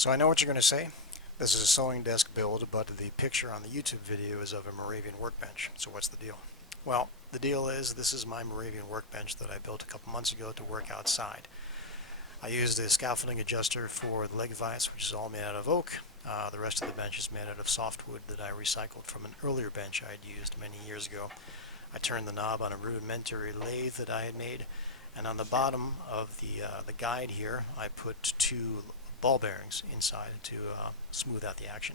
So I know what you're going to say. This is a sewing desk build, but the picture on the YouTube video is of a Moravian workbench. So what's the deal? Well, the deal is this is my Moravian workbench that I built a couple months ago to work outside. I used a scaffolding adjuster for the leg vise, which is all made out of oak. The rest of the bench is made out of softwood that I recycled from an earlier bench I had used many years ago. I turned the knob on a rudimentary lathe that I had made, and on the bottom of the guide here I put two ball bearings inside to smooth out the action.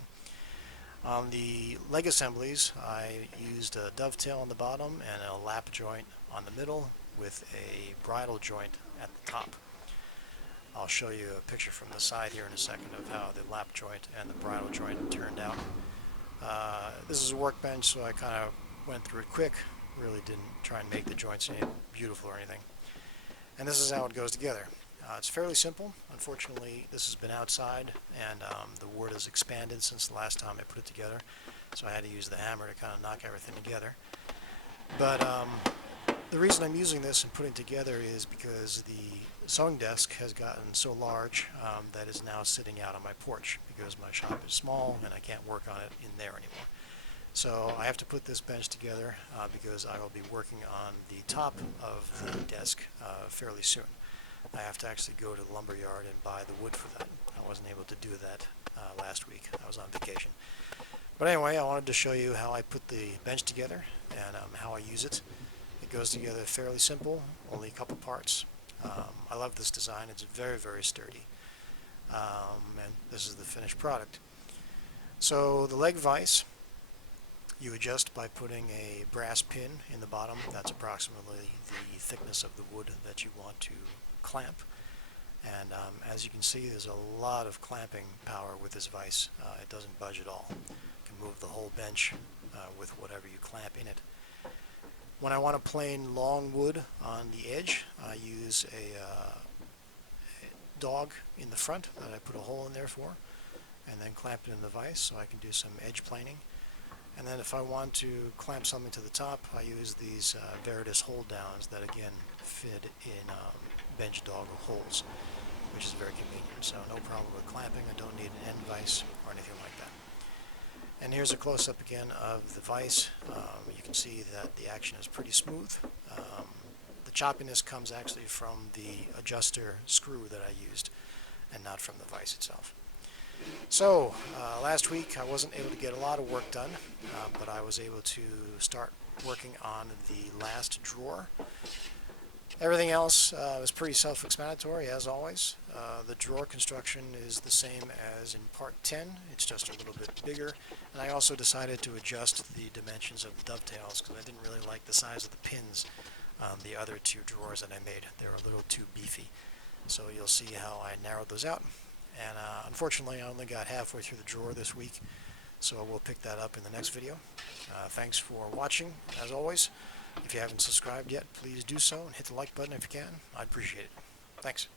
On the leg assemblies I used a dovetail on the bottom and a lap joint on the middle with a bridle joint at the top. I'll show you a picture from the side here in a second of how the lap joint and the bridle joint turned out. This is a workbench, so I kind of went through it quick, really didn't try and make the joints any beautiful or anything. And this is how it goes together. It's fairly simple. Unfortunately, this has been outside, and the wood has expanded since the last time I put it together, so I had to use the hammer to kind of knock everything together. But the reason I'm using this and putting together is because the sewing desk has gotten so large that it's now sitting out on my porch because my shop is small and I can't work on it in there anymore. So I have to put this bench together because I will be working on the top of the desk fairly soon. I have to actually go to the lumber yard and buy the wood for that. I wasn't able to do that last week. I was on vacation. But anyway, I wanted to show you how I put the bench together and how I use it. It goes together fairly simple, only a couple parts. I love this design. It's very, very sturdy. And this is the finished product. So the leg vise, you adjust by putting a brass pin in the bottom. That's approximately the thickness of the wood that you want to clamp. And as you can see, there's a lot of clamping power with this vise. It doesn't budge at all. You can move the whole bench with whatever you clamp in it. When I want a plain long wood on the edge, I use a dog in the front that I put a hole in there for, and then clamp it in the vise so I can do some edge planing. And then if I want to clamp something to the top, I use these Veritas hold downs that again fit in bench dog holes, which is very convenient. So no problem with clamping. I don't need an end vise or anything like that. And here's a close-up again of the vise. You can see that the action is pretty smooth. The choppiness comes actually from the adjuster screw that I used and not from the vise itself. So last week I wasn't able to get a lot of work done, but I was able to start working on the last drawer. Everything else is pretty self-explanatory, as always. The drawer construction is the same as in part 10. It's just a little bit bigger. And I also decided to adjust the dimensions of the dovetails because I didn't really like the size of the pins on the other two drawers that I made. They were a little too beefy. So you'll see how I narrowed those out. And unfortunately, I only got halfway through the drawer this week, so we'll pick that up in the next video. Thanks for watching, as always. If you haven't subscribed yet, please do so and hit the like button if you can. I'd appreciate it. Thanks.